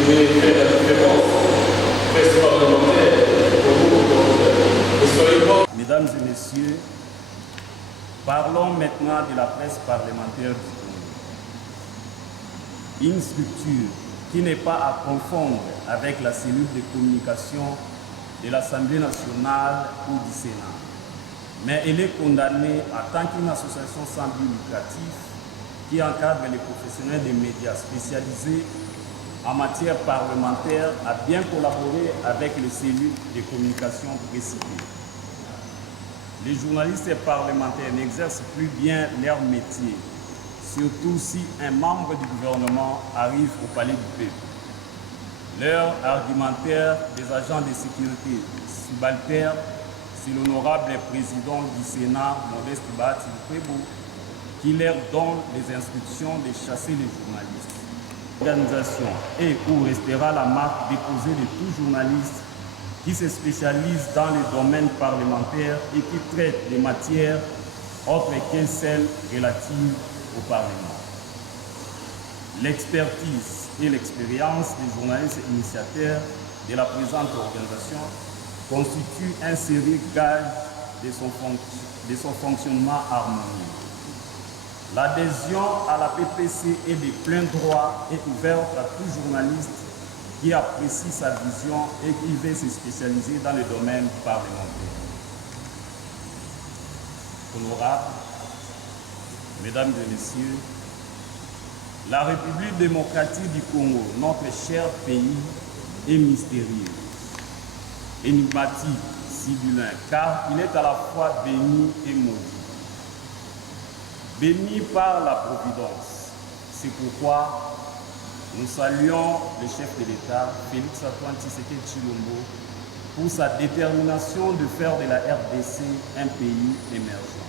devez faire la différence. Presse parlementaire, Mesdames et messieurs, parlons maintenant de la presse parlementaire du Congo. Une structure qui n'est pas à confondre avec la cellule de communication de l'Assemblée nationale ou du Sénat. Mais elle est condamnée en tant qu'une association sans but lucratif qui encadre les professionnels des médias spécialisés en matière parlementaire à bien collaborer avec les cellules de communication précitées. Les journalistes parlementaires n'exercent plus bien leur métier, surtout si un membre du gouvernement arrive au palais du peuple. Leur argumentaire des agents de sécurité subalterne, c'est l'honorable président du Sénat, Modeste Bahati-Lukwebo, qui leur donne les instructions de chasser les journalistes. L'organisation est ou restera la marque déposée de tout journaliste qui se spécialise dans les domaines parlementaires et qui traite des matières autres que celles relatives au Parlement. L'expertise et l'expérience des journalistes initiateurs de la présente organisation constituent un sérieux gage de son fonctionnement harmonieux. L'adhésion à la PPC est de plein droit et ouverte à tout journaliste qui apprécie sa vision et qui veut se spécialiser dans le domaine parlementaire. Honorables, Mesdames et Messieurs, la République démocratique du Congo, notre cher pays, est mystérieux, énigmatique, sibyllin, car il est à la fois béni et maudit. Béni par la Providence, c'est pourquoi nous saluons le chef de l'État, Félix Antoine Tshisekedi Tshilombo, pour sa détermination de faire de la RDC un pays émergent.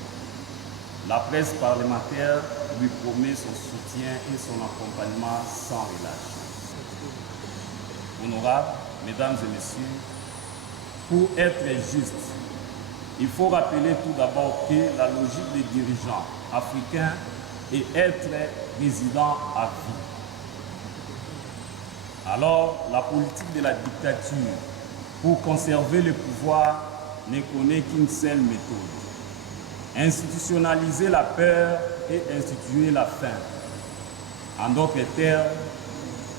La presse parlementaire lui promet son soutien et son accompagnement sans relâche. Honorables, Mesdames et Messieurs, pour être juste, il faut rappeler tout d'abord que la logique des dirigeants africains est être président à vie. Alors, la politique de la dictature, pour conserver le pouvoir, ne connaît qu'une seule méthode. Institutionnaliser la peur et instituer la faim. En d'autres termes,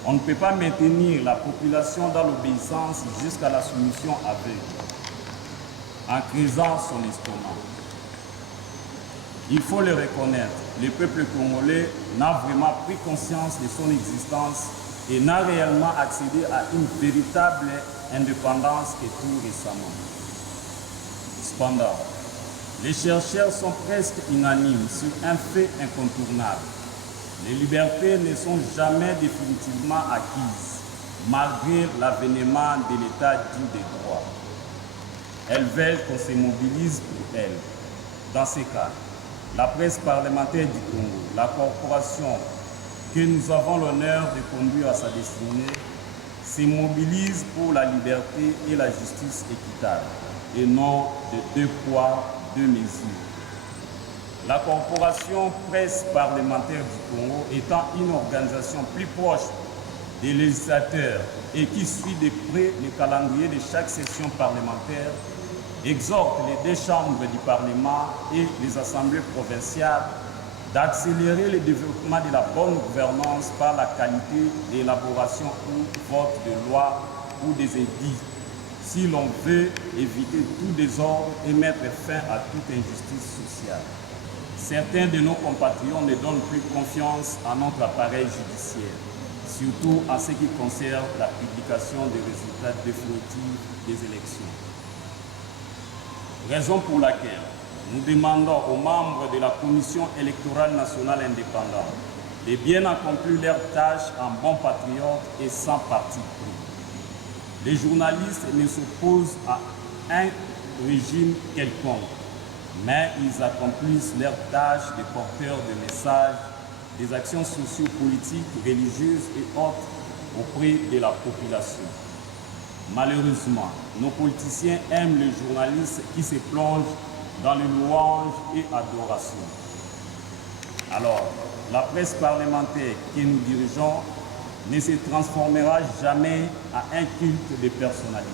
on ne peut pas maintenir la population dans l'obéissance jusqu'à la soumission aveugle, en creusant son estomac. Il faut le reconnaître, le peuple congolais n'a vraiment pris conscience de son existence et n'a réellement accédé à une véritable indépendance que tout récemment. Cependant, les chercheurs sont presque unanimes sur un fait incontournable. Les libertés ne sont jamais définitivement acquises, malgré l'avènement de l'état dit des droits. Elles veulent qu'on se mobilise pour elles. Dans ces cas, la presse parlementaire du Congo, la corporation que nous avons l'honneur de conduire à sa destinée, se mobilise pour la liberté et la justice équitable, et non de deux poids, deux mesures. La corporation presse parlementaire du Congo étant une organisation plus proche des législateurs et qui suit de près le calendrier de chaque session parlementaire, exhorte les deux chambres du Parlement et les assemblées provinciales d'accélérer le développement de la bonne gouvernance par la qualité d'élaboration ou vote de loi ou des édits, si l'on veut éviter tout désordre et mettre fin à toute injustice sociale. Certains de nos compatriotes ne donnent plus confiance à notre appareil judiciaire, surtout en ce qui concerne la publication des résultats définitifs des élections. Raison pour laquelle nous demandons aux membres de la Commission électorale nationale indépendante de bien accomplir leurs tâches en bons patriotes et sans parti pris. Les journalistes ne s'opposent à un régime quelconque, mais ils accomplissent leurs tâches de porteurs de messages, des actions sociopolitiques, religieuses et autres auprès de la population. Malheureusement, nos politiciens aiment les journalistes qui se plongent dans les louanges et adorations. Alors, la presse parlementaire que nous dirigeons ne se transformera jamais à un culte de personnalité.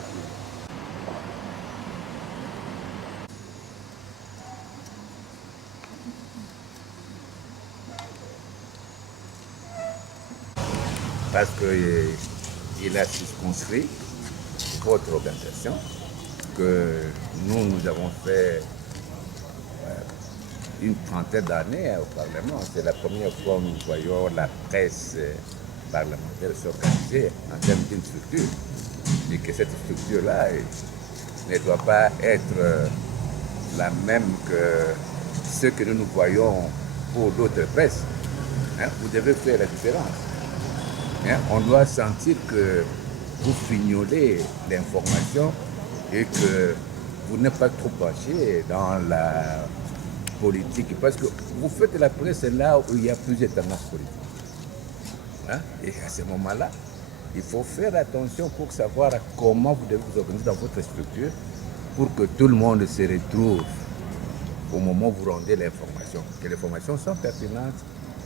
Parce qu'il a circonscrit votre organisation, que nous avons fait une trentaine d'années au Parlement. C'est la première fois que nous voyons la presse parlementaire s'organiser en termes d'une structure. Et que cette structure-là ne doit pas être la même que ce que nous voyons pour d'autres presses. Vous devez faire la différence. On doit sentir que vous fignolez l'information et que vous n'êtes pas trop penché dans la politique. Parce que vous faites la presse là où il y a plusieurs tendances politiques. Et à ce moment-là, il faut faire attention pour savoir comment vous devez vous organiser dans votre structure pour que tout le monde se retrouve au moment où vous rendez l'information. Que l'information soit pertinente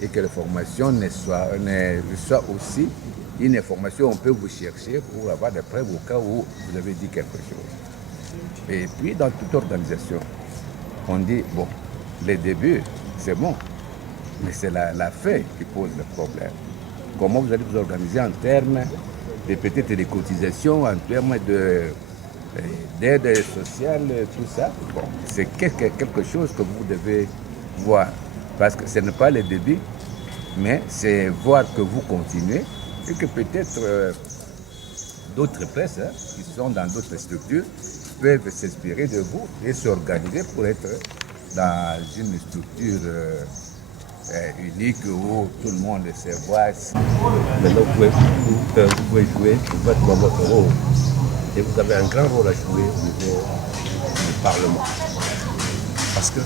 et que l'information soit aussi une information on peut vous chercher pour avoir des preuves au cas où vous avez dit quelque chose. Et puis dans toute organisation, on dit, bon, les débuts, c'est bon, mais c'est la fin qui pose le problème. Comment vous allez vous organiser en termes de peut-être des cotisations, en termes d'aide sociale, tout ça. Bon, c'est quelque chose que vous devez voir. Parce que ce n'est pas le début, mais c'est voir que vous continuez et que peut-être d'autres presses qui sont dans d'autres structures peuvent s'inspirer de vous et s'organiser pour être dans une structure unique où tout le monde se voit. Maintenant, vous pouvez jouer votre rôle. Et vous avez un grand rôle à jouer au niveau du Parlement. Parce que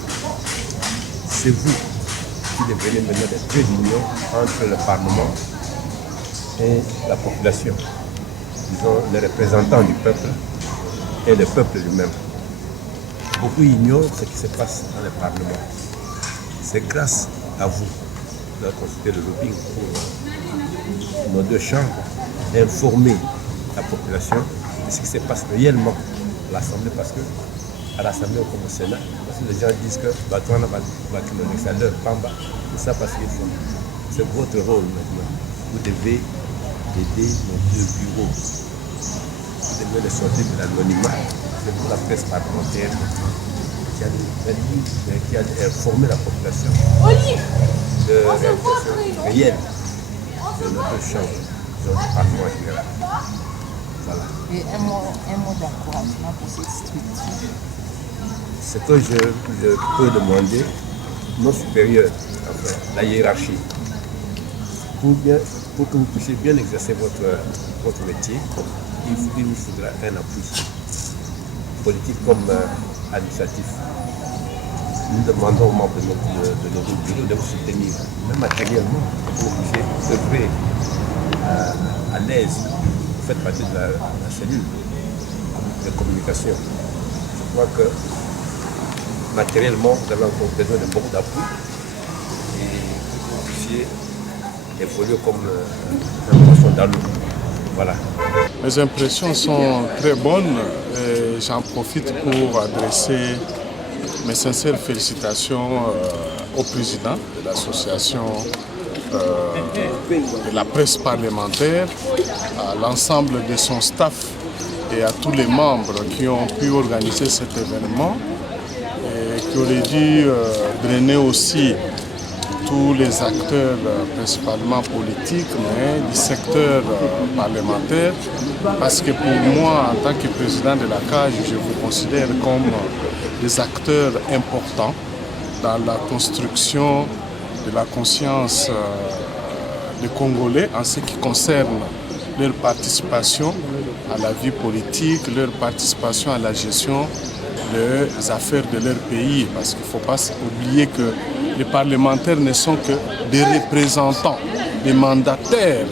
c'est vous qui devenez maintenant des traits d'union entre le Parlement et la population. Disons, les représentants du peuple et le peuple lui-même. Beaucoup ignorent ce qui se passe dans le Parlement. C'est grâce à vous, de consulter le lobbying pour nos deux chambres, informer la population de ce qui se passe réellement à l'Assemblée, parce que à l'Assemblée comme au Sénat, parce que les gens disent que c'est leur pamba, c'est ça parce qu'il faut. C'est votre rôle maintenant. Vous devez aider nos deux bureaux. Vous devez les sortir de l'anonymat. C'est pour la presse parlementaire qui a informé la population de réalisation réelle de notre chambre, de notre Parlement en général. Voilà. Et un mot d'encouragement pour cette structure. Ce que je peux demander, nos supérieurs, enfin, la hiérarchie, pour que vous puissiez bien exercer votre métier, il vous faudra un appui politique comme administratif. Nous demandons aux membres de notre bureau de vous soutenir, même matériellement, pour que vous puissiez œuvrer à l'aise. Vous faites partie de la cellule de communication. Je crois que matériellement, vous avez encore besoin de beaucoup d'appui et pour que vous puissiez évoluer comme un poisson dans l'eau. Voilà. Mes impressions sont très bonnes et j'en profite pour adresser mes sincères félicitations au président de l'association de la presse parlementaire, à l'ensemble de son staff et à tous les membres qui ont pu organiser cet événement et qui auraient dû drainer aussi tous les acteurs, principalement politiques, mais du secteur parlementaire, parce que pour moi, en tant que président de la CAGE, je vous considère comme des acteurs importants dans la construction de la conscience des Congolais en ce qui concerne leur participation à la vie politique, leur participation à la gestion des affaires de leur pays. Parce qu'il ne faut pas oublier que les parlementaires ne sont que des représentants, des mandataires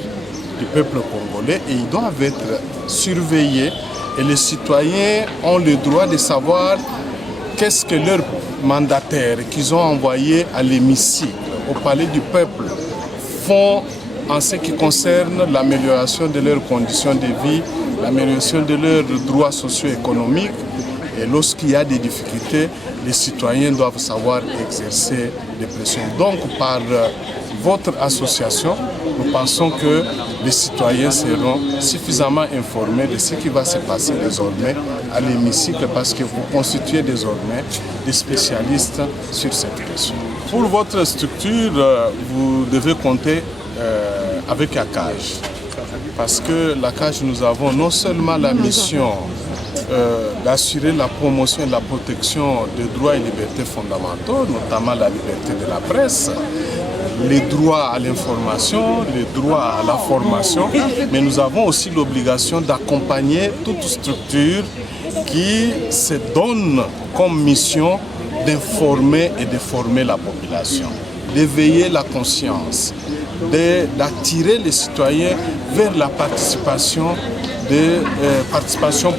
du peuple congolais et ils doivent être surveillés et les citoyens ont le droit de savoir qu'est-ce que leurs mandataires qu'ils ont envoyés à l'hémicycle, au palais du peuple, font en ce qui concerne l'amélioration de leurs conditions de vie, l'amélioration de leurs droits socio-économiques. Et lorsqu'il y a des difficultés, les citoyens doivent savoir exercer des pressions. Donc, par votre association, nous pensons que les citoyens seront suffisamment informés de ce qui va se passer désormais à l'hémicycle parce que vous constituez désormais des spécialistes sur cette question. Pour votre structure, vous devez compter avec la CAGE parce que la CAGE, nous avons non seulement la mission d'assurer la promotion et la protection des droits et libertés fondamentaux, notamment la liberté de la presse, les droits à l'information, les droits à la formation, mais nous avons aussi l'obligation d'accompagner toute structure qui se donne comme mission d'informer et de former la population, d'éveiller la conscience, d'attirer les citoyens vers la participation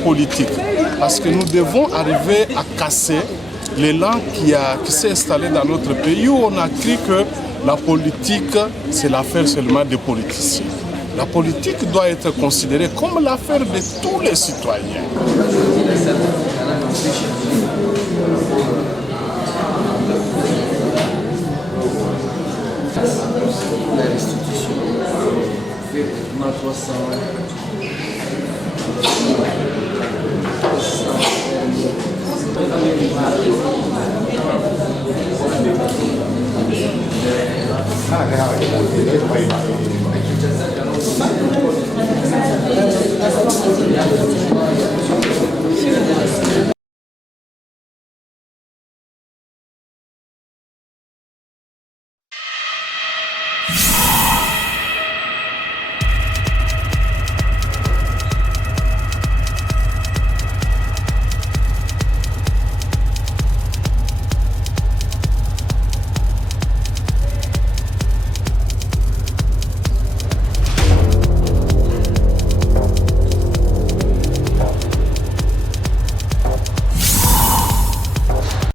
politique. Parce que nous devons arriver à casser l'élan qui s'est installé dans notre pays où on a cru que la politique, c'est l'affaire seulement des politiciens. La politique doit être considérée comme l'affaire de tous les citoyens. La restitution fait 300